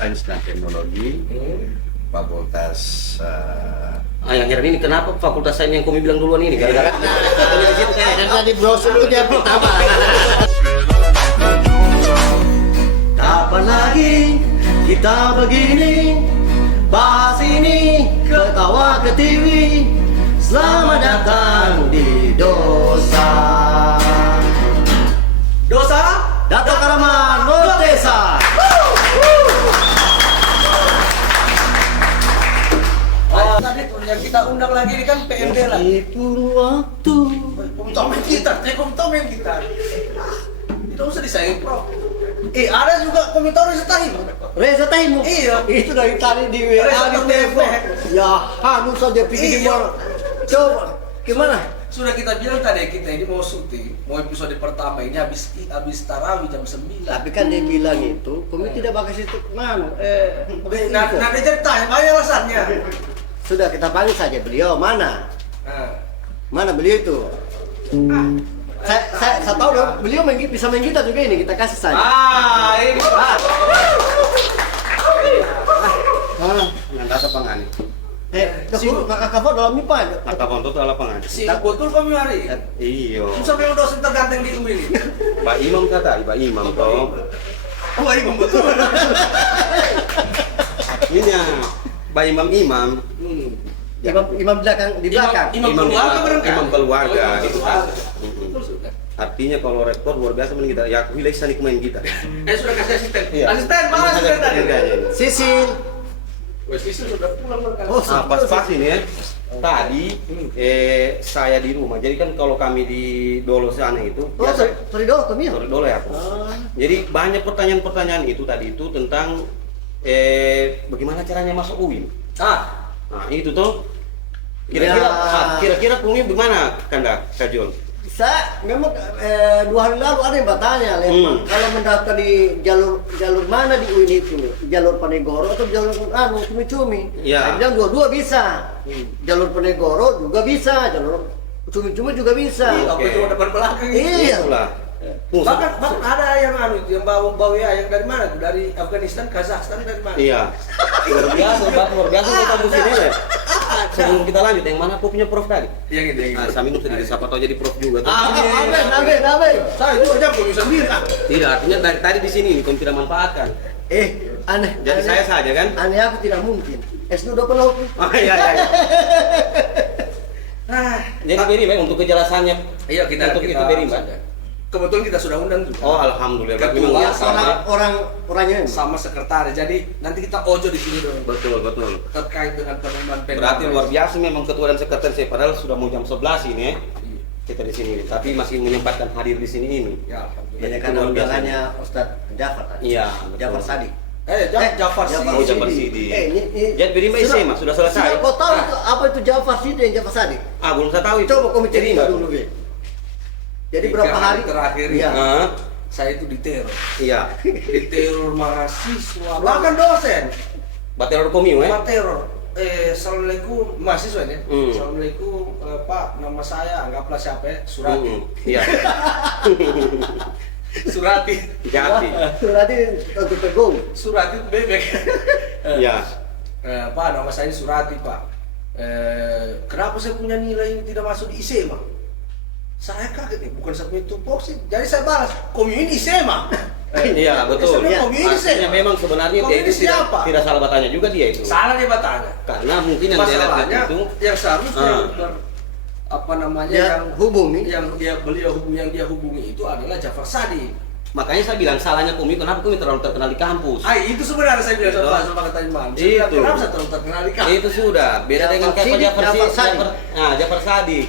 Sains dan Teknologi, Fakultas. Yang heran ini kenapa fakultas sains yang kami bilang duluan ini? Gara-gara Karena di browser itu dia pertama. Kapan lagi kita begini, bahas ini, ketawa ke TV. Selamat datang di Dosa. Dosa, Dato Karaman, Murtesa. Tadi yang kita undang lagi ini kan PMD lah. Ipul waktu. Komtomen kita, komtomen kita. Tidak usah disayang, Prof. Ada juga komentar Reza Tahim. Reza Tahim? Iya. Itu dari tadi di WA, di telepon. Ya, harus saja pikir di mana. Coba, gimana? Sudah kita bilang tadi kita ini mau syuting, mau episode pertama ini habis tarawih jam 9. Tapi kan dia bilang itu, kami tidak pakai situ mana. Nah, dia cerita, banyak alasannya. Sudah kita panggil saja beliau, mana? Mana beliau itu? Saya tahu dong, beliau bisa main gitar juga ini, kita kasih saja. Ini. Nggak pangani. Kakak dalam MIPA. Maka kontot ala pangani. Si betul kami hari. Iyo. Sampai yang dosen terganteng di UI ini. Pak Imam kata, Pak Imam toh. Oh, ini betul. Ini ya, Pak Imam. Imam belakang di belakang. Imam keluarga barangkali. Imam keluarga Oh, itu keluarga. kan. Betul sudah. Artinya kalau rektor luar biasa main gitar. Ya aku pilih sani main gitar. Sudah kasih asisten. Iya. Asisten, mana asisten tadi? Sisil. Wes itu sudah pulang barangkali. Oh, Pas ini ya. Tadi saya di rumah. Jadi kan kalau kami di Dolo sana itu Oh, sorry dulu kami ya. Dolo ya aku. Jadi banyak pertanyaan-pertanyaan itu tadi itu tentang bagaimana caranya masuk UIN. Nah, itu tuh kira-kira Kumi bagaimana Kanda Kajol? Saya memang 2 hari lalu ada yang bertanya, kalau mendaftar di jalur mana di UIN itu, jalur Panegoro atau jalur Cumi-Cumi? Ya. Saya bilang dua-dua bisa, jalur Panegoro juga bisa, jalur Cumi-Cumi juga bisa. Aku cuma depan belakang. Iya. Itulah. Bahkan ada yang itu yang bawa yang dari mana? Dari Afghanistan, Kazakhstan dari mana? Iya. Luar biasa kita kampus ini ya. Sebelum kita lanjut, yang mana punya Prof tadi? Yang itu. Sami mesti disapa atau jadi Prof juga tuh. Amin. Saya itu aja kok bisa sendiri. Tidak, artinya dari tadi di sini kau tidak manfaatkan. Aneh. Jadi saya saja kan? Aneh aku tidak mungkin. S2 udah penuh. Oh iya. Jadi beri Mbak untuk kejelasannya. Iya kita itu beri Mbak. Kebetulan kita sudah undang juga. Oh alhamdulillah. Ketua, Memang sama orangnya. sama sekretaris. Jadi nanti kita ojo di sini dong. Betul. Terkait dengan pengumuman Berarti luar biasa memang ketua dan sekretaris saya padahal sudah mau jam 11 ini ya. Kita di sini, tapi masih menyempatkan hadir di sini ini. Ya alhamdulillah. Banyak kan undangannya Ustadz Jafar tadi. Iya, Jafar betul. Sadik. Jafar Oh, Jafar Sidi. Ini Jadi beri Mbak SMA sudah selesai. Sudah kau tahu itu apa itu Jafar Sidi dan Jafar Sadik? Belum saya tahu itu. Coba kau cerita Mbak. dulu, Be. Jadi 3 berapa hari terakhir Iya. saya itu diteror. Iya. Diteror mahasiswa, bahkan dosen. Bateror komiu ya. Teror. Assalamualaikum mahasiswa ini. Hmm. Assalamualaikum Pak, nama saya anggaplah siapa ya? Surati. Iya. Surati. Jati. Berarti untuk tegung. Surati bebek. Iya. Pak, nama saya Surati, Pak. Kenapa saya punya nilai ini tidak masuk di ISEMA? Saya kaget nih, bukan saya punya tupoksi. Jadi saya balas, komuni ISEMA. Iya betul. Iya. Artinya memang sebenarnya dia Komuni itu siapa? tidak salah bertanya juga dia itu. Salah dia bertanya. Karena mungkin yang dia lihat Masalahnya itu yang seharusnya Dia hubungi. yang dia hubungi itu adalah Jafar Sadik. makanya saya bilang salahnya Kumi kenapa Kumi terlalu terkenal di kampus. Itu sebenarnya saya bilang sama kata Imam. Itu. Kenapa saya terlalu terkenal di kampus? Itu sudah beda dengan kayak Jafar Sadik. Jafar Sadik.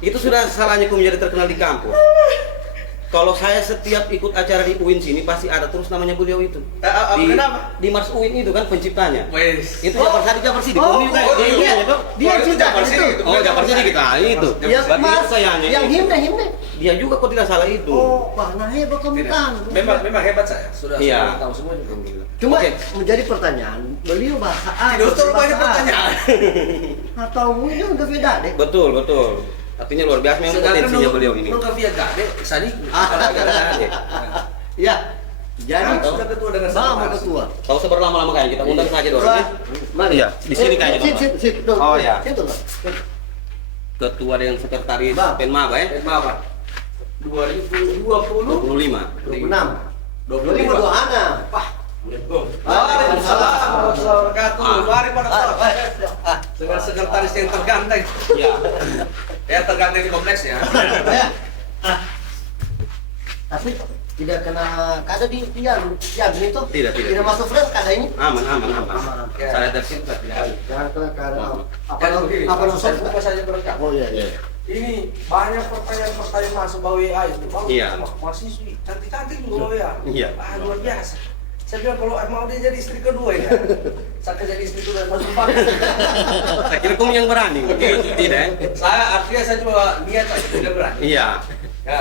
Itu sudah salahnya Kumi jadi terkenal di kampus. Kalau saya setiap ikut acara di UIN sini pasti ada terus namanya beliau itu. Kenapa? Di Mars UIN itu kan penciptanya. Wes. Itu Jafar Sadik Oh, Kumi juga. iya. Dia itu juga Jafar itu. Sadik itu. Oh, Jafar Sadik kita itu. Yang Berarti Mas, itu sayangnya. yang himne. Dia juga kok tidak salah itu. Oh, nah hebat kamu kan. Memang hebat saya. Sudah Iya. tahu semua juga. Cuma Oke. menjadi pertanyaan, beliau bahasa A. Tidak terlalu banyak bahasa A. pertanyaan. Atau ini udah beda deh. Betul. Artinya luar biasa memang potensinya beliau ini. Lu via gade, sadi. Ya. Jadi sudah ketua dengan Mama sekretaris. ketua. Tahu usah berlama-lama kayaknya, kita undang saja dulu. Mari. Iya, di sini kayaknya, Pak. Situ. Oh, ya. Situ, Pak. Ketua dan sekretaris Bang. Penmaba ya. Mama 2020 25. 26. 25 anak. Pak. Waalaikumsalam warahmatullahi wabarakatuh. Mari pada Pak. Dengan sekretaris yang terganteng. Iya. Ya terganteng di kompleksnya. Tapi tidak kena kada di itu. Tidak. masuk fresh kada ini. Aman. Aman. Saya dari situ tidak ada. Jangan kena kada. Jadi begini, saya buka saja berangkat. Oh iya. Ini banyak pertanyaan masuk bawah WA itu. Bang, Iya. mahasiswi cantik-cantik juga WA. Iya. Luar biasa. Saya bilang kalau mau dia jadi istri kedua ya. Saya akan jadi istri kedua masuk Pak. Saya kira kamu yang berani. Tidak. Artinya saya coba lihat aja tidak berani. Iya. Ya.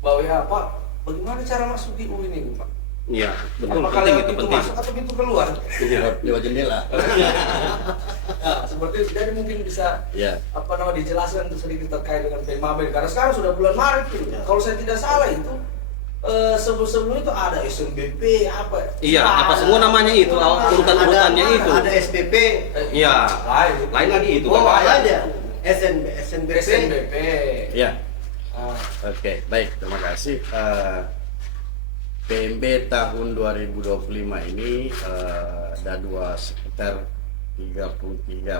Bawah WA, Pak, bagaimana cara masuk di UI ini, Pak? Iya, betul. Apakah Penting lewat itu pintu penting. masuk atau pintu keluar? Iya. Lewat jendela. Ya, seperti itu. Jadi mungkin bisa Iya. dijelaskan sedikit terkait dengan Penmaba karena sekarang sudah bulan Maret gitu. Kalau saya tidak salah itu sebelum itu ada SNBP apa? Iya, apa semua namanya itu, urutan-urutannya itu. Ada SBP. Iya. Lain Lagi itu. Oh, Kan? ada. SNBP. SNBP. Ya, Ah, oke, baik, terima kasih. PMB tahun 2025 ini ada sekitar 33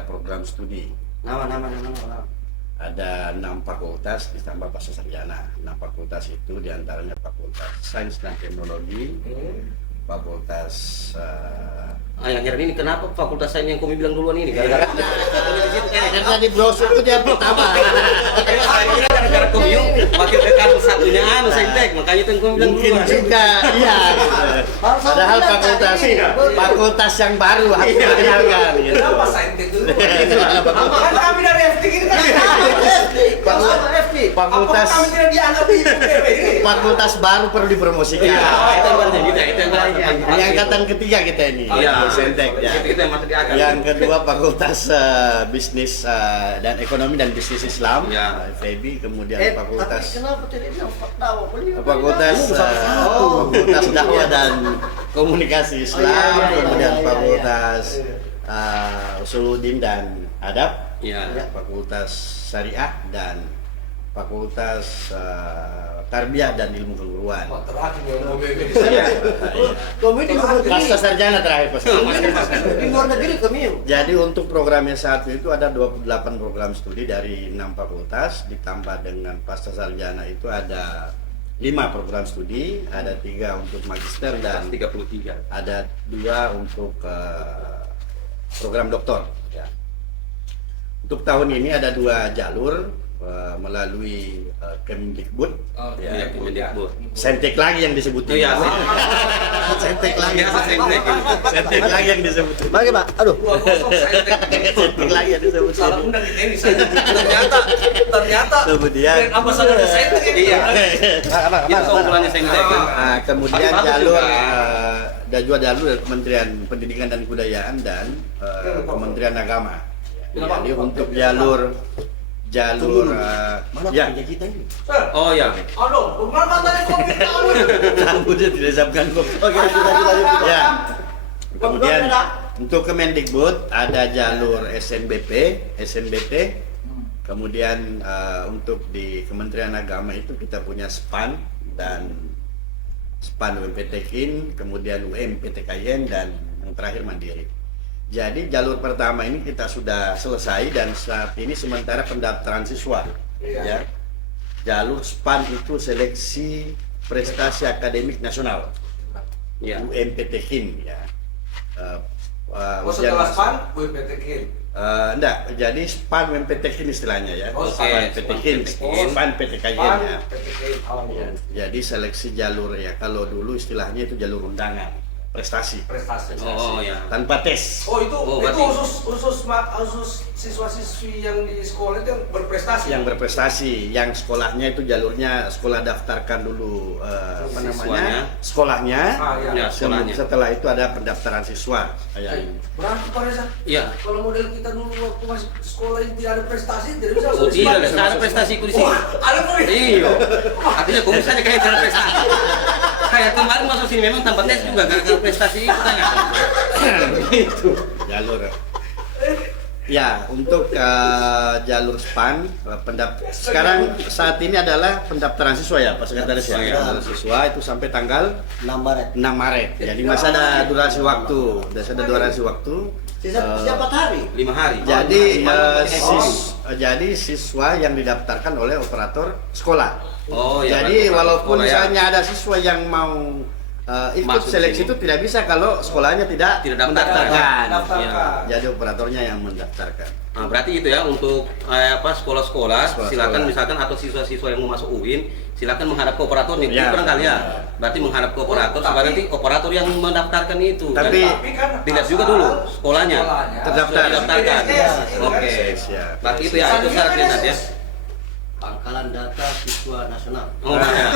program studi. Nama. Ada 6 fakultas ditambah pasca sarjana. 6 fakultas itu diantaranya Fakultas Sains dan Teknologi, Fakultas Yang heran ini kenapa fakultas saya yang kami bilang duluan ini? Gara-gara karena di brosur itu dia pertama. saya kira gara-gara kami wakil dekan satunya Saintek, makanya itu yang kami bilang Mungkin duluan. juga, iya. Padahal fakultas yang baru harus dikenalkan. Gitu. Kenapa saintek dulu? Kan kami dari FT ini kan. Fakultas Apakah kami tidak dianggap di IPB ini? fakultas baru perlu dipromosikan. Iya, itu yang penting kita, itu yang Ini angkatan ketiga kita ini. Iya, Sentek ya. Itu yang masuk di akal. Yang kedua Fakultas Bisnis dan Ekonomi dan Bisnis Islam, Ya. FEB, kemudian Tapi Fakultas kenapa tidak bilang dakwah? Fakultas Fakultas Dakwah dan Komunikasi Islam, iya, kemudian iya. Fakultas Usuluddin dan Adab, Iya. Fakultas Syariah dan Fakultas Tarbiyah dan Ilmu Keguruan. Wah, terakhir yang mau BB di Iya. Kami di luar negeri. Pasca sarjana terakhir Pak. Di luar negeri kami. Jadi untuk programnya satu itu ada 28 program studi dari 6 fakultas, ditambah dengan pasca sarjana itu ada 5 program studi, ada 3 untuk magister dan 33. ada 2 untuk program doktor. Ya. Untuk tahun ini ada 2 jalur melalui Kemdikbud. Iya, Kemendikbud. Sentek lagi yang disebutin. Iya. Sentek lagi. Biasa Saintek. Sentek lagi yang disebutin. Mari Pak. Aduh. 2-0 saintek. Sentek lagi yang disebutin. Salah undang kita ini saintek. Ternyata Kemudian apa saudara di saintek ini? Iya. Itu keunggulannya Saintek. Kemudian Bagus jalur juga. ada juga jalur dari Kementerian Pendidikan dan Kebudayaan dan Kementerian Agama. Jadi untuk jalur ya kita ini? Oh ya. Aduh, kemana tadi kopi tahu? rambutnya tidak siapkan kok. Oke, lanjut. Ya. Kemudian untuk Kemendikbud ada jalur SNBP, kemudian untuk di Kementerian Agama itu kita punya SPAN dan SPAN UMPTKIN, kemudian UMPTKIN dan yang terakhir Mandiri. Jadi jalur pertama ini kita sudah selesai dan saat ini sementara pendaftaran siswa. Iya. Ya. Jalur SPAN itu seleksi prestasi akademik nasional. Iya. UMPTKIN ya. Setelah SPAN, UMPTKIN. Enggak, jadi SPAN UMPTKIN istilahnya ya. Oh, SPAN PTKIN, SPAN PTKIN ya. PTKIN. Oh, Ya, jadi seleksi jalur ya, kalau dulu istilahnya itu jalur undangan prestasi prestasi. Oh ya. tanpa tes. Oh itu berarti- khusus siswa-siswi yang di sekolah itu yang berprestasi. Yang berprestasi, yang sekolahnya itu jalurnya sekolah daftarkan dulu Siswanya. sekolahnya. Ah, iya. Ya, sekolahnya. Setelah itu ada pendaftaran siswa. Kayak ini. Berarti Pak Reza, Iya. kalau model kita dulu waktu masih sekolah yang tidak ada prestasi, tidak bisa Oh masuk tidak, SPAN. ada prestasiku di sini. Wah, ada pun. Iya. Artinya kamu misalnya kayak ada prestasi. Kayak kemarin masuk sini memang tanpa tes juga gara-gara prestasi itu tanya. Itu. Jalur. Ya, untuk jalur SPAN sekarang saat ini adalah pendaftaran siswa ya, Pak Sekretaris ya. Pendaftaran siswa itu sampai tanggal 6 Maret. 6 Maret. Jadi masih ada durasi waktu. Sisa 4 hari. 5 hari. Jadi siswa yang didaftarkan oleh operator sekolah. Oh ya. Jadi walaupun sekolah ya. misalnya ada siswa yang mau ikut Masuk seleksi sini. itu tidak bisa kalau sekolahnya tidak Tidak daftarkan. mendaftarkan. Daftarkan. Ya. Jadi operatornya yang mendaftarkan. Nah, berarti itu ya untuk sekolah-sekolah silakan Sekolah-sekolah. misalkan atau siswa-siswa yang mau masuk UIN silakan menghadap ke operator nih Ya. kurang kali ya. Berarti menghadap ke operator Tapi- supaya nanti operator yang mendaftarkan itu. Tapi- Dan kan dilihat juga dulu sekolahnya. Terdaftar. Sudah didaftarkan. PDS, Oke. Ya. Berarti itu ya itu syaratnya Nat, ya. Pangkalan data siswa nasional. Oh, ya.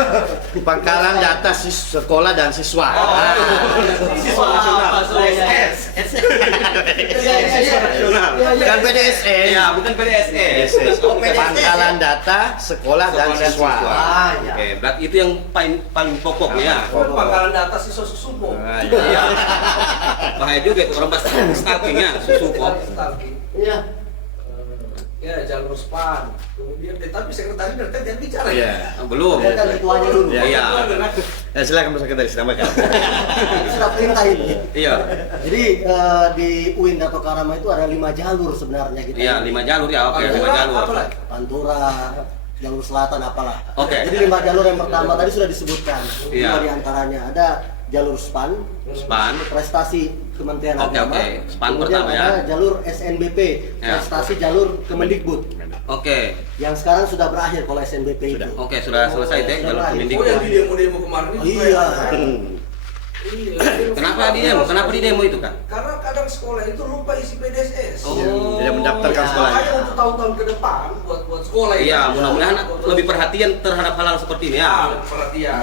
Pangkalan data sekolah dan siswa. Siswa nasional. Bukan PDSN. Iya, bukan PDSN. Oh, PDSN. Pangkalan data sekolah dan siswa. Ah, ya. Oke, berarti itu yang paling pokoknya ya. Pangkalan data siswa Susupo. Nah, Iya. Bahaya juga itu orang pasti stalkingnya susu kok. Iya. Ya, jalur SPAN. Kemudian, tapi sekretaris dari tadi yang bicara. Iya. Belum. Dia kan ketuanya dulu. Ya. Iya. Ya, silakan Pak Sekretaris tambahkan. Ini sudah perintah ini. Iya. Jadi di UIN Dato Karama itu ada 5 jalur sebenarnya kita. Iya, 5 jalur ya. Oke, 5 jalur. Pantura, jalur selatan apalah. Oke. Jadi 5 jalur yang pertama tadi sudah disebutkan. Iya. 5 diantaranya ada jalur SPAN, SPAN. prestasi Kementerian Oke, Agama. oke. SPAN Kemudian pertama ada ya. jalur SNBP, Ya. prestasi jalur Kemendikbud. Oke. Yang sekarang sudah berakhir kalau SNBP Sudah. itu. Oke, sudah selesai deh jalur Oh, yang Kemendikbud. di demo-demo kemarin itu. Iya. Iya. Kenapa di demo? Kenapa di demo itu kan? Karena kadang sekolah itu lupa isi PDSS. Oh. Tidak mendaftarkan Iya. sekolahnya. Makanya untuk tahun-tahun ke depan buat sekolah ini. Iya, mudah-mudahan lebih perhatian terhadap hal-hal seperti ini ya. Perhatian.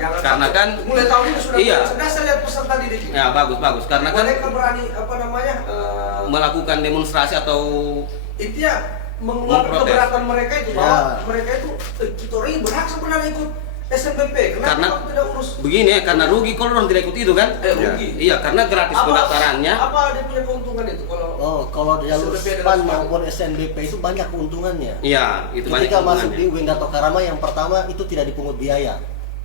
Jangan. Karena kan mulai tahun ini sudah iya. sudah saya lihat peserta didik. Ya, bagus. Karena kan Mereka berani apa namanya? melakukan demonstrasi atau Itu ya mengeluarkan Memprotes. keberatan mereka itu Ya. bahwa mereka itu kita orang ini berhak sebenarnya ikut SNBP. Kenapa Karena kamu tidak urus? begini ya, karena rugi kalau orang tidak ikut itu kan? Rugi. Iya, karena gratis pendaftarannya. Apa dia punya keuntungan itu kalau? Oh, kalau jalur SNBP SPAN dan maupun SNBP itu banyak keuntungannya. Iya, itu banyak Ketika masuk di keuntungannya. UIN Dato Karama yang pertama itu tidak dipungut biaya.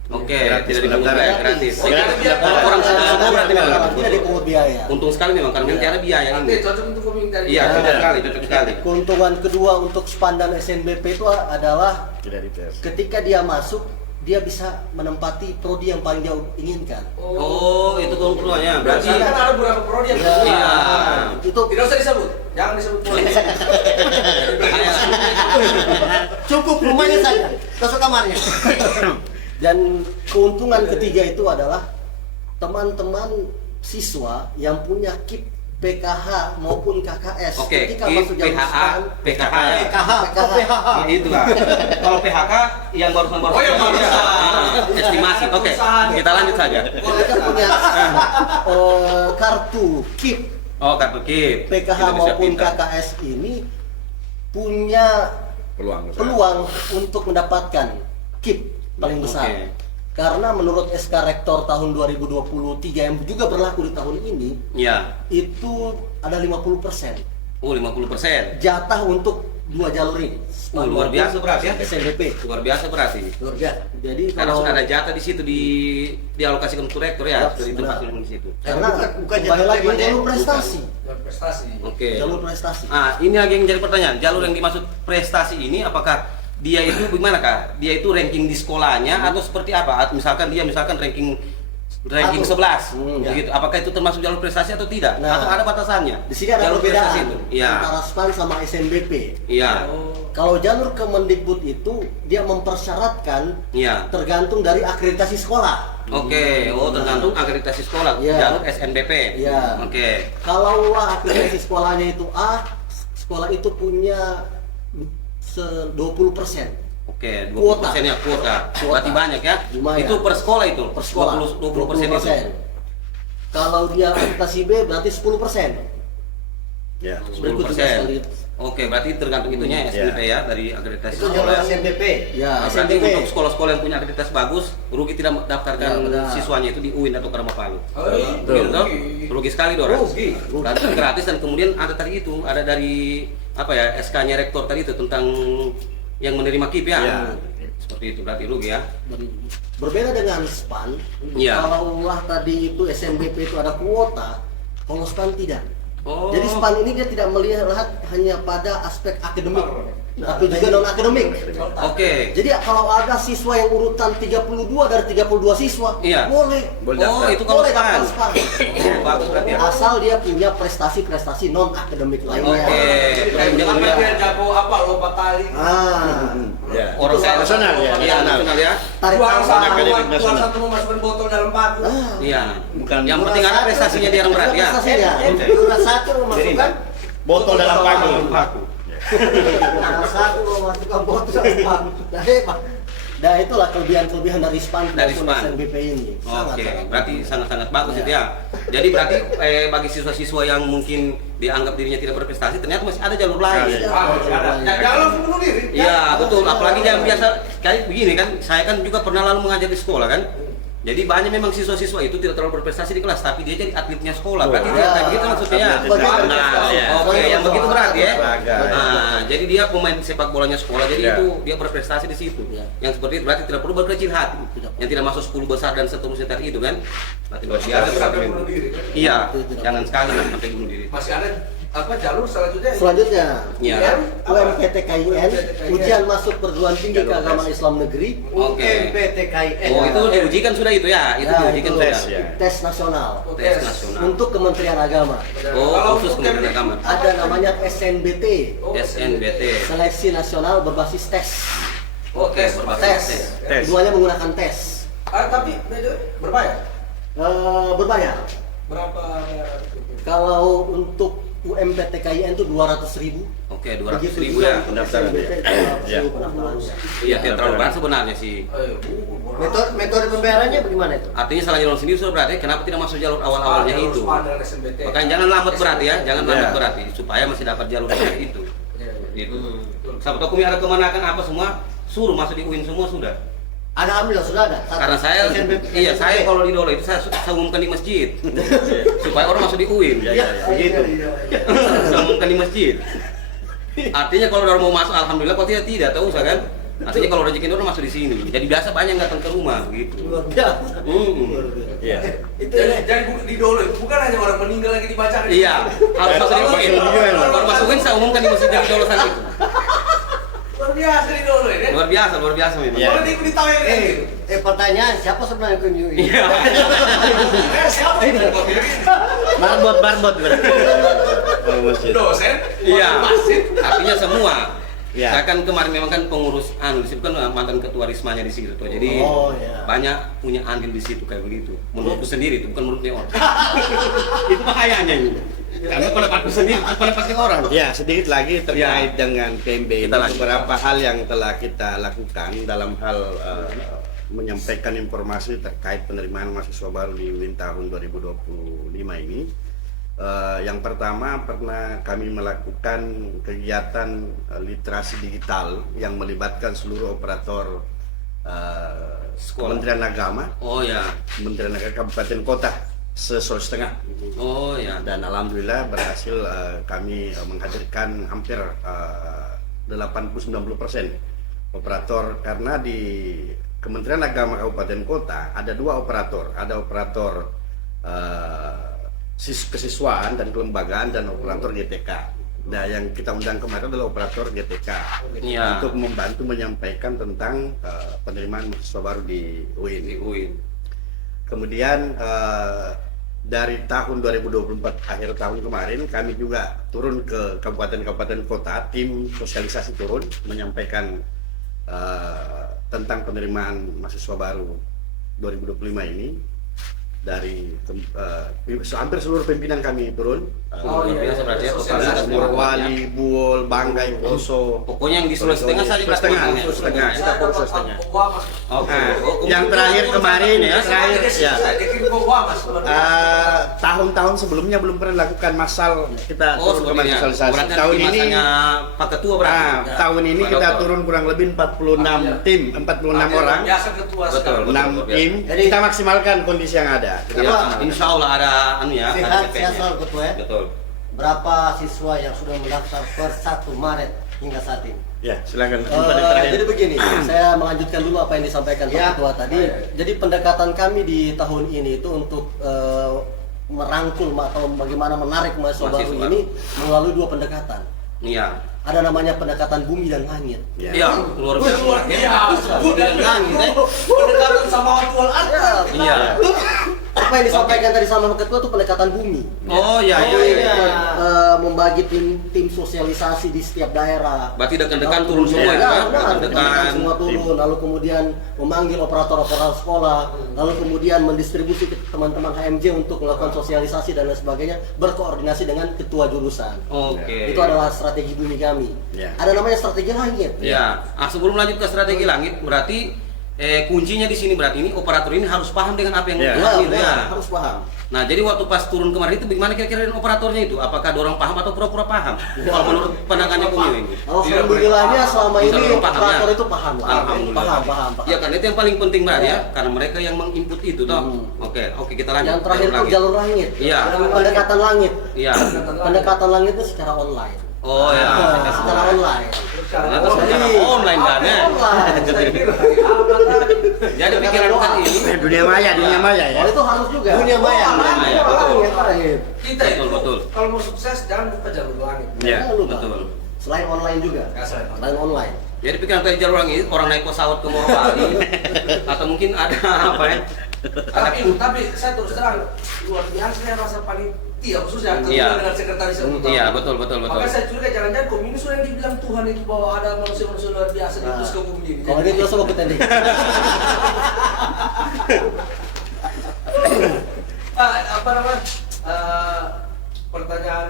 Oke, Gratis tidak dipungut pendaftaran. biaya gratis. Gratis. Saya kira orang semua berarti memang. Tidak dipungut biaya. Untung sekali memang karena memang tiada biaya Nanti ini. cocok untuk komentar. Iya, cocok sekali, cocok sekali. Keuntungan kedua untuk SPAN dan SNBP itu adalah Tidak dites. ketika dia masuk, dia bisa menempati prodi yang paling dia inginkan. Oh, itu keuntungannya. Berarti Berarti kan ada beberapa prodi yang Iya. Itu tidak usah disebut, jangan disebut prodi. cukup rumahnya saja, masuk kamarnya. Dan keuntungan ketiga itu adalah teman-teman siswa yang punya KIP PKH maupun KKS Oke, ketika KIP, masuk jalur PHA, SPAN, PKH ya. PKH. Itu lah. Kalau PHK yang barusan Oh, yang barusan. Estimasi. Oke, kita lanjut saja. Mereka punya kartu KIP Oh, kartu KIP. PKH Indonesia maupun Pintar. KKS ini punya peluang untuk mendapatkan KIP paling besar. Oke. Karena menurut SK Rektor tahun 2023 yang juga berlaku di tahun ini, Iya. itu ada 50% Oh, 50%. jatah untuk 2 jalur ini. Luar biasa berarti ya. SNBP. Luar biasa berarti. Luar biasa. Jadi Karena kalau sudah ada jatah di situ dialokasikan untuk rektor ya, Ya, sudah benar. ditempatkan di situ. karena bukan kembali jatah lagi temanya. jalur prestasi. Dan prestasi. Oke. Jalur prestasi. Ini lagi yang jadi pertanyaan. Jalur yang dimaksud prestasi ini apakah dia itu gimana kak? Dia itu ranking di sekolahnya atau seperti apa? Misalkan ranking 11 ya. begitu. Apakah itu termasuk jalur prestasi atau tidak? Nah, atau ada batasannya? Di sini ada jalur prestasi perbedaan itu. Iya. antara SPAN sama SNBP. Iya. Kalau jalur Kemendikbud itu dia mempersyaratkan Iya. tergantung dari akreditasi sekolah. Oke, tergantung akreditasi sekolah. Iya. Jalur SNBP. Iya. Oke. Kalau akreditasi sekolahnya itu A, sekolah itu punya 20%. Oke, 20% Kuota. ya kuota. Kuota. Berarti banyak ya. Lumayan. Itu per sekolah itu. Per sekolah 20% itu. Kalau dia akreditasi B berarti 10%. Ya. 10%. Oke, berarti tergantung itunya SNBP ya dari akreditasi Itu jalur sekolah. SNBP. Nah, Ya, berarti SNBP. untuk sekolah-sekolah yang punya akreditasi bagus, rugi tidak daftarkan Ya, benar. siswanya itu di UIN atau Karama Palu. Betul. Gitu, rugi sekali Dora. Rugi. Berarti gratis dan kemudian ada tadi itu, ada dari apa ya SK-nya rektor tadi itu tentang yang menerima KIP ya. Ya. Seperti itu berarti rugi ya. Berbeda dengan SPAN, Iya. kalau tadi itu SNBP itu ada kuota, kalau SPAN tidak. Oh. Jadi SPAN ini dia tidak melihat hanya pada aspek akademik, tapi juga non akademik. Oke. Jadi kalau ada siswa yang urutan 32 dari 32 siswa, Iya. boleh. Boleh Oh, daftar. itu kalau Boleh SPAN. daftar SPAN. Oh, bagus berarti ya. Asal dia punya prestasi-prestasi non akademik lainnya. Oke. Sama dia jago apa lomba tali. Ya. Orang saya nasional ya, Iya, nasional. nasional ya. Tarik Jual tambang. akademik jual nasional. satu memasukkan botol dalam batu. Iya. Bukan Yang penting ada prestasinya dia yang berat ya. Prestasinya. Juara satu memasukkan botol dalam paku. juara satu memasukkan botol dalam paku. Nah, hebat. Nah, itulah kelebihan-kelebihan dari SPAN Dari maupun SPAN. SNBP ini. Oke, berarti sangat-sangat bagus itu ya. Jadi berarti bagi siswa-siswa yang mungkin dianggap dirinya tidak berprestasi, ternyata masih ada jalur lain. Jangan bunuh diri. Iya betul, apalagi yang biasa kayak begini kan, saya kan juga pernah lalu mengajar di sekolah kan. Jadi banyak memang siswa-siswa itu tidak terlalu berprestasi di kelas, tapi dia jadi atletnya sekolah. Berarti dia kayak begitu maksudnya ya. Atlet Nah, ya. oke, yang begitu berarti ya. Olahraga. Nah, jadi dia pemain sepak bolanya sekolah, jadi Ya. itu dia berprestasi di situ. Ya. Yang seperti itu berarti tidak perlu berkecil hati. Yang tidak masuk 10 besar dan seterusnya tadi itu kan. Berarti luar biasa Sampai berarti. bunuh diri. Iya, jangan sekali sampai bunuh diri. Masih ada apa jalur selanjutnya? Selanjutnya, Iya. UMPTKIN, ujian masuk perguruan tinggi keagamaan Islam negeri, Oke. UMPTKIN. Oh, itu diujikan sudah itu ya. Itu Ya, diujikan itu sudah. tes ya. tes nasional Tes nasional. untuk Kementerian Agama. Oh, khusus Kementerian Agama. Ada namanya SNBT, SNBT. Seleksi Nasional Berbasis Tes. Oh, tes. Berbasis Tes. Keduanya menggunakan tes. Tapi berbayar. Berbayar. Berapa? Kalau untuk UMPTKIN itu 200.000. Oke, 200.000 Begitu ya. juga pendaftaran SNBT, ya. 200.000 Ya. pendaftarannya. Iya, tidak terlalu berat sebenarnya sih. Metode pembayarannya bagaimana itu? Artinya setelah jalur sendiri sudah berarti kenapa tidak masuk jalur awal-awalnya itu? SNBT. Makanya jangan lambat berarti ya, jangan Ya. lambat berarti supaya masih dapat jalur itu. Itu. Siapa tahu kami ada kemanakan apa semua, suruh masuk di UIN semua sudah. Ada, alhamdulillah sudah ada. Satu. Karena saya, iya saya kalau di Dolo itu saya umumkan di masjid supaya orang masuk di UIN. Ya, ya, ya. Begitu. Saya umumkan di masjid. Artinya kalau orang mau masuk, alhamdulillah. Kalau tidak tahu usah kan. Artinya kalau rezeki orang masuk di sini. Jadi biasa banyak yang datang ke rumah begitu. Luar biasa. Iya. Itu Jadi di Dolo itu bukan hanya orang meninggal lagi dibacakan. Iya, harus masuk di UIN. Kalau masuk UIN saya umumkan di masjid di Dolo sana itu. Luar biasa di Dolo ini. Luar biasa memang. Iya. Kalau di tahu yang kayak gitu. pertanyaan, siapa sebenarnya kunjungi? Iya. Siapa ini? Barbot berarti. Oh, masjid. Dosen. Iya. Wasit. Artinya semua. Ya. Saya kan kemarin memang kan pengurus di situ kan mantan ketua Rismanya di situ tuh. Jadi Oh, iya. banyak punya andil di situ kayak begitu. Menurutku sendiri itu bukan menurutnya orang. Itu bahayanya ini. Karena pendapatku sendiri bukan pendapatnya orang. Ya, sedikit lagi terkait dengan PMB ini, Kita lanjut. beberapa hal yang telah kita lakukan dalam hal menyampaikan informasi terkait penerimaan mahasiswa baru di UIN tahun 2025 ini. Yang pertama pernah kami melakukan kegiatan literasi digital yang melibatkan seluruh operator Sekolah. Kementerian Agama, Oh ya. Kementerian Agama Kabupaten Kota se-Sulawesi Tengah. Oh ya. Dan alhamdulillah berhasil kami menghadirkan hampir 80-90% operator, karena di Kementerian Agama Kabupaten Kota ada dua operator, ada operator kesiswaan dan kelembagaan dan operator GTK. Nah, yang kita undang kemarin adalah operator GTK Iya. untuk membantu menyampaikan tentang penerimaan mahasiswa baru di UIN. Di UIN. Kemudian dari tahun 2024 akhir tahun kemarin kami juga turun ke kabupaten-kabupaten kota, tim sosialisasi turun menyampaikan tentang penerimaan mahasiswa baru 2025 ini. Dari hampir seluruh pimpinan kami turun. Oh, iya, biasa berarti ya, sosialisasi. totalnya. Morowali, Buol, Banggai, Poso. Pokoknya yang di Sulawesi Tengah saja Sulawesi Tengah, berarti. Sulawesi Tengah. Kita Saya Sulawesi Tengah. Obama. Oke. Nah, Oh, yang terakhir kemarin ya, terakhir ya. Saya dikirim ke Obama. Tahap tahun-tahun sebelumnya belum pernah lakukan masal kita Oh, turun ke sepertinya. sosialisasi. Berarti Tahun nanti ini masanya Pak Ketua berarti. tahun ini Pak kita Dokter. turun kurang lebih 46 tim, 46 orang, Biasa ketua Betul. sekarang. 6 tim. Jadi- Kita maksimalkan kondisi yang ada. Kita Ya, maksimalkan. insya Allah ada anu ya. ada Sehat efeknya. selalu ketua ya. Betul. Berapa siswa yang sudah mendaftar per 1 Maret hingga saat ini? Ya, silakan. Pada terakhir. Jadi begini, saya melanjutkan dulu apa yang disampaikan Pak Ya. Ketua tadi. Jadi pendekatan kami di tahun ini itu untuk merangkul atau bagaimana menarik mahasiswa baru Mahasiswa. ini melalui 2 pendekatan. Iya. Ada namanya pendekatan bumi dan langit. Ya. Iya, luar biasa. Ya, Bukan langit, pendekatan sama waktu Iya. Apa yang disampaikan tadi sama Pak Ketua itu pendekatan bumi. Oh iya iya. Jadi, iya. membagi tim sosialisasi di setiap daerah. Berarti dekan-dekan Lalu turun semua kemudian- ya, ya, Pak? benar, Dekan-dekan dekan-dekan semua turun, lalu kemudian memanggil operator-operator sekolah, lalu kemudian mendistribusi ke teman-teman HMJ untuk melakukan sosialisasi dan lain sebagainya, berkoordinasi dengan ketua jurusan. Oke. Itu adalah strategi bumi kami. Ya. Ada namanya strategi langit. Ya, sebelum lanjut ke strategi langit, berarti kuncinya di sini berarti ini operator ini harus paham dengan apa yang Ya. Ya, gitu benar, ya. harus paham. Nah, jadi waktu pas turun kemarin itu bagaimana kira-kira dengan operatornya itu? Apakah ada orang paham atau pura-pura paham? Kalau menurut pandangannya Bumi ini. Alhamdulillahnya selama Bisa ini belum paham, operator ya? itu paham lah. Alhamdulillah. Paham. Ya kan itu yang paling penting berarti ya, Ya. karena mereka yang menginput itu toh. Oke, kita lanjut. Yang terakhir itu Langit. jalur langit. Iya. Pendekatan langit. Iya. Pendekatan langit itu secara online. Oh ya. Secara online. Ternyata secara online kan ya. Online. Jadi pikiran kita ini Dunia maya ya. Oh itu harus juga. Dunia maya, betul. Langit. Kita itu Betul. kalau mau sukses jangan buka jalur langit. Ya, Jangan lupa. betul. Selain online juga. Ya, selain online. Selain online. Jadi pikiran tadi jalur langit orang naik pesawat ke Morowali atau mungkin ada apa ya? Tapi saya terus terang luar biasa saya rasa panitia khususnya Iya. dengan sekretaris Iya, betul. Makanya saya curiga jangan-jangan komunis sudah yang dibilang Tuhan itu bahwa ada manusia-manusia luar biasa diutus ke bumi ini. Kalau ini sama petani. Apa namanya? Pertanyaan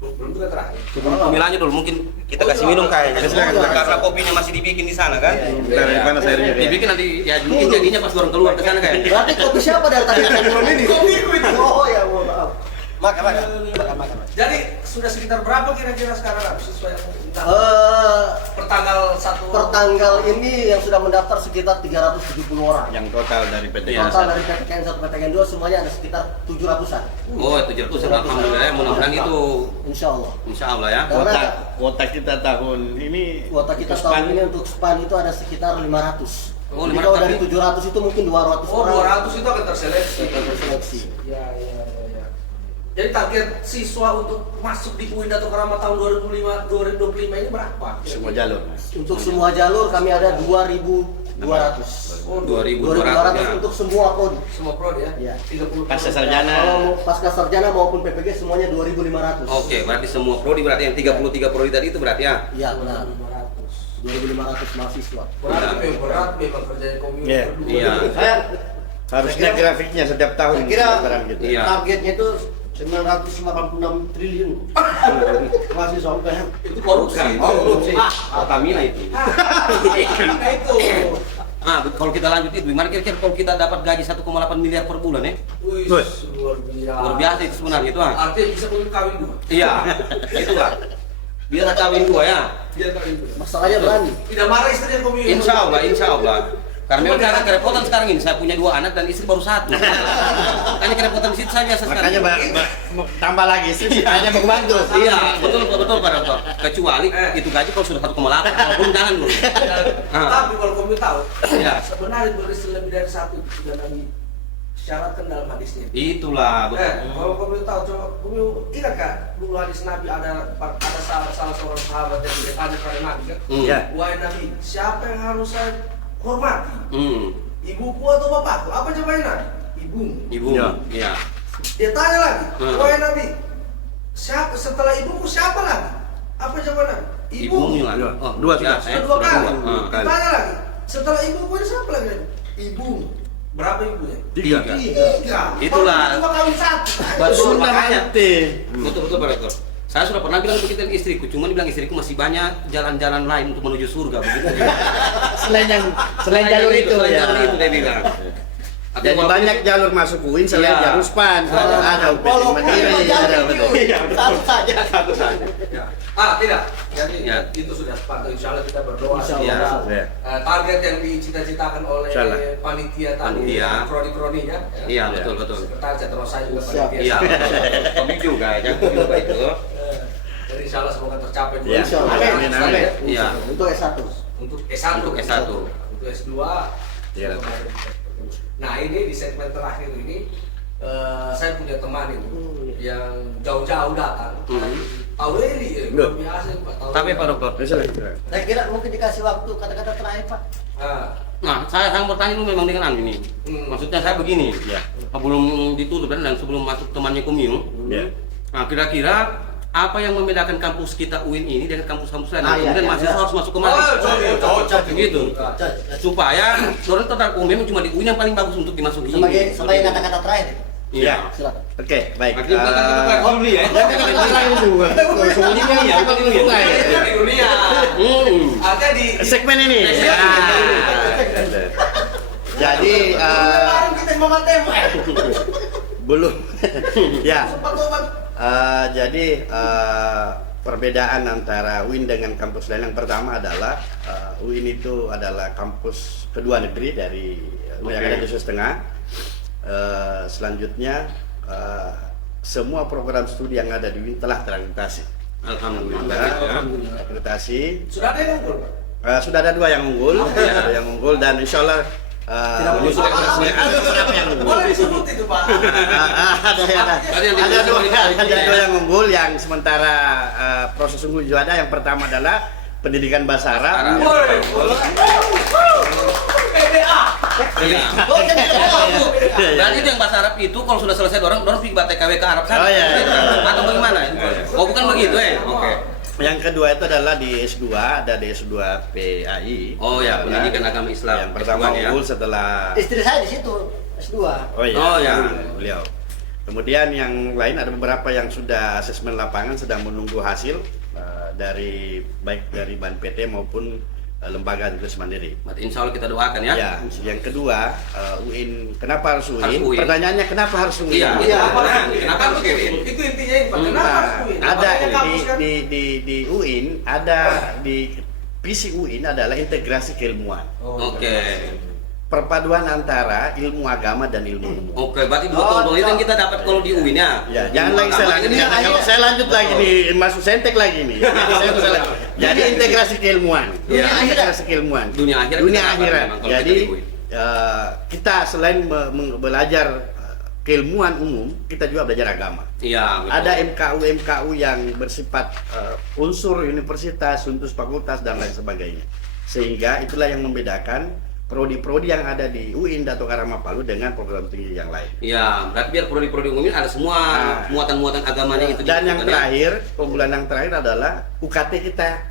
belum juga terakhir. Sebelum pemilihannya dulu mungkin kita kasih minum kayaknya. Karena kopinya masih dibikin di sana kan? Bentar, di mana saya lihat ya? Dibikin nanti ya mungkin jadinya pas orang keluar ke sana kayak. Berarti kopi siapa dari tadi belum ini? Kopiku itu. Oh ya, mohon maaf. Makan. Jadi sudah sekitar berapa kira-kira sekarang siswa yang minta? Pertanggal 1 Per ini yang sudah mendaftar sekitar 370 orang. Yang total dari PT Iya. Total dari PTKN 1 PTKN 2 semuanya ada sekitar 700-an. Oh, itu jatuh alhamdulillah ya, mudah-mudahan itu Insya Allah. insya Allah ya. Kuota kita tahun ini Kuota kita untuk tahun SPAN ini untuk SPAN itu ada sekitar 500. Oh, Jadi 500 kalau dari tapi- 700 itu mungkin 200 Oh, orang 200 itu akan terseleksi. yang terseleksi. Ya. Jadi target siswa untuk masuk di UIN Dato Karama tahun 2025 ini berapa? semua jalur. Untuk semua jalur kami ada 2.200. Oh, 2.200 ya. untuk semua prodi. Semua prodi ya? Iya. 30 Pasca prodi. sarjana. Kalau pasca sarjana maupun PPG semuanya 2.500. Oke, berarti semua prodi berarti yang 33 prodi tadi itu berarti ya. Iya benar. 500. 2.500 mahasiswa. Berat memang kerjaan komunitas Iya. berdua. Iya. Harusnya grafiknya setiap tahun Saya kira pendaftaran gitu. Iya. targetnya itu 986 triliun. Mahasiswa UKM. Itu korupsi. Korupsi. Pertamina itu. Nah itu. Kalau kita lanjut itu, gimana kira-kira kalau kita dapat gaji 1,8 miliar per bulan ya? Wih, Wih. luar biasa. Luar biasa itu sebenarnya itu. Artinya bisa kawin dua. Iya, itu Pak. Biar kawin dua ya. Dia kawin dua. Masalahnya berani. Tidak marah istri yang komunitas. Insya Allah. Karena memang agak kerepotan sekarang ini. Saya punya 2 anak dan istri baru 1. Makanya kerepotan di situ saya biasa sekali. Makanya tambah lagi sih hanya mau bantu. Iya, betul Pak Dokter. Kecuali itu gaji kalau sudah 1,8, walaupun jangan dulu. Tapi kalau kamu tahu, Iya. sebenarnya beristri lebih dari satu itu sudah Nabi syaratkan dalam hadisnya. Itulah betul. Kalau kamu tahu, coba kamu ingat kan dulu hadis Nabi ada salah seorang sahabat yang ditanya kepada Nabi kan, Iya. wahai Nabi, siapa yang harus saya hormati? Ibuku atau bapakku? Apa jawabannya Nabi? Ibumu. Ibu. Iya. Iya. Dia tanya lagi, Hmm. wahai Nabi, siapa setelah ibumu siapa lagi? Apa jawaban Nabi? Ibumu lah. Dua. Oh, Dua ya, sudah. Kedua kali. Dua. Ditanya lagi, setelah ibumu ini siapa lagi? Ibumu. Berapa ibunya? 3. 3. Itulah. Cuma kawin 1. Betul, Sunnah makanya. mati. Betul Pak Dokter. Saya sudah pernah bilang begitu dengan istriku, cuman bilang istriku masih banyak jalan-jalan lain untuk menuju surga begitu. Selain jalur itu selain ya. jalur itu dia bilang. Jadi banyak jalur masuk UIN selain Iya. jalur SPAN. Ada UPT Walaupun Mandiri, ada UPT. satu saja. Satu saja. Ya. Tidak. Jadi Ya. itu sudah sepakat. Insya Allah kita berdoa. Insya Ya. Allah. Ya. Target yang dicita-citakan oleh Insya Allah. panitia tadi, Panitia. kroni-kroninya. Iya, betul betul. Sekretaris terus saya juga Siap. panitia. Iya, komik juga, jangan juga itu. Jadi insya Allah semoga tercapai. Ya. Insya Allah. Amin, amin. Iya. Untuk S1. Untuk S1. Untuk S1. Untuk S2. Iya. Nah ini di segmen terakhir ini saya punya teman itu yang jauh-jauh datang. Tahu ini luar biasa Pak. Tahu Tapi Pak Dokter, Saya kira mungkin dikasih waktu kata-kata terakhir Pak. nah saya bertanya dulu memang dengan ini. Maksudnya saya begini, Ya. sebelum ditutup dan sebelum masuk temannya Kumil, Ya. nah kira-kira apa yang membedakan kampus kita UIN ini dengan kampus-kampus lain? Ah, iya, Kemudian iya, mahasiswa iya. harus masuk kemari. cocok Gitu. Supaya orang tertarik umum cuma di UIN yang paling bagus untuk dimasuki. Sebagai kata-kata terakhir. Iya. Silakan. Oke, baik. Akhirnya kita dulu ya. Jangan kata-kata dulu. Semuanya Iya, apa dulu ya? di dunia. Ada di Segmen ini. Ya. Jadi kemarin kita mau tembak. belum. Ya. Sempat obat. Jadi perbedaan antara UIN dengan kampus lain yang pertama adalah UIN itu adalah kampus kedua negeri dari yang ada di Sulawesi Tengah. Selanjutnya semua program studi yang ada di UIN telah terakreditasi. Alhamdulillah. Akreditasi. Sudah ada yang unggul. Sudah ada 2 yang unggul, ada yang unggul dan insya Allah Tidak boleh sudah ada beberapa yang unggul. Boleh disebut itu Pak. Ada dua yang unggul yang sementara proses unggul juga ada. Yang pertama adalah pendidikan bahasa Arab. PDA. Iya. Berarti itu yang bahasa Arab itu kalau sudah selesai orang pergi TKW ke Arab sana. Oh, iya. Atau bagaimana? Oh bukan begitu ya? Oke. Yang kedua itu adalah di S2, ada di S2 PAI. Oh ya, pendidikan agama Islam. Yang pertama S2 ya. unggul setelah Istri saya di situ S2. Oh iya, Oh, ya. beliau. Kemudian yang lain ada beberapa yang sudah asesmen lapangan sedang menunggu hasil dari baik dari Ban PT maupun lembaga tugas mandiri. Berarti insya Allah kita doakan ya. Ya, yang kedua UIN. Kenapa harus UIN? Harus UIN. Pertanyaannya kenapa harus UIN? Iya. Iya. Kenapa harus UIN? Itu intinya Pak. Kenapa harus UIN? Ada Makanya kampus kan? di UIN ada di visi UIN adalah integrasi keilmuan. Oke. Perpaduan antara ilmu agama dan ilmu umum. Oke, berarti dua keuntungan itu yang kita dapat kalau di UIN ya. Ya, jangan lagi saya lanjut. Ini Kalau saya lanjut lagi nih masuk sentek lagi nih. Jadi integrasi keilmuan. Iya. Integrasi keilmuan. Dunia akhirat Dunia kita dapat akhirat. memang kalau Jadi kita di UIN. kita selain belajar keilmuan umum, kita juga belajar agama. Iya. betul. Ada MKU yang bersifat unsur universitas, unsur fakultas dan lain sebagainya. Sehingga itulah yang membedakan prodi-prodi yang ada di UIN Dato Karama Palu dengan program tinggi yang lain. Iya, berarti biar prodi-prodi umumnya ada semua muatan-muatan agamanya itu. Dan yang dimasukkan ya. terakhir, keunggulan yang terakhir adalah UKT kita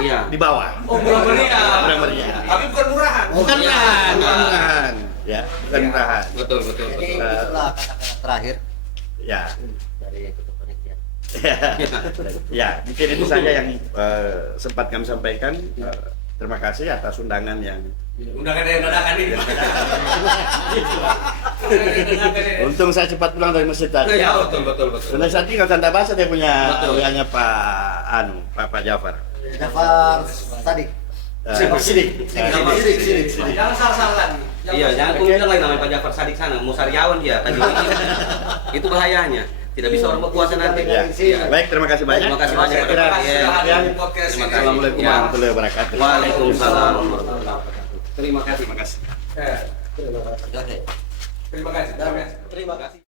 Iya. di bawah. Oh, murah meriah. Murah meriah. Tapi bukan murahan. Bukan murahan, bukan murahan. Ya, bukan murahan. Betul, betul, Jadi betul. itulah kata-kata terakhir Ya. dari ketua panitia. Ya, mungkin itu saja yang sempat kami sampaikan. Terima kasih atas undangan yang Undangan yang dadakan ini. untung saya cepat pulang dari masjid tadi. Iya, betul, betul, betul. Karena saya tinggal tanda bahasa dia punya Betul. punyanya Pak Jafar. Jafar Sadik. Sidik. Sidik. Jangan salah-salah lagi. Iya, jangan tunggu bilang lagi namanya Pak Jafar Sadik sana, mau sariawan dia tadi. Itu bahayanya. Tidak bisa orang berpuasa nanti. Ya. Iya. Baik, terima kasih banyak. Terima kasih banyak. Saya kira Pak. Iya. sekian. Podcast ini. Assalamualaikum Ya. warahmatullahi wabarakatuh. Waalaikumsalam warahmatullahi wabarakatuh. Terima kasih. Terima kasih. Eh, Terima kasih. Terima kasih. Terima kasih.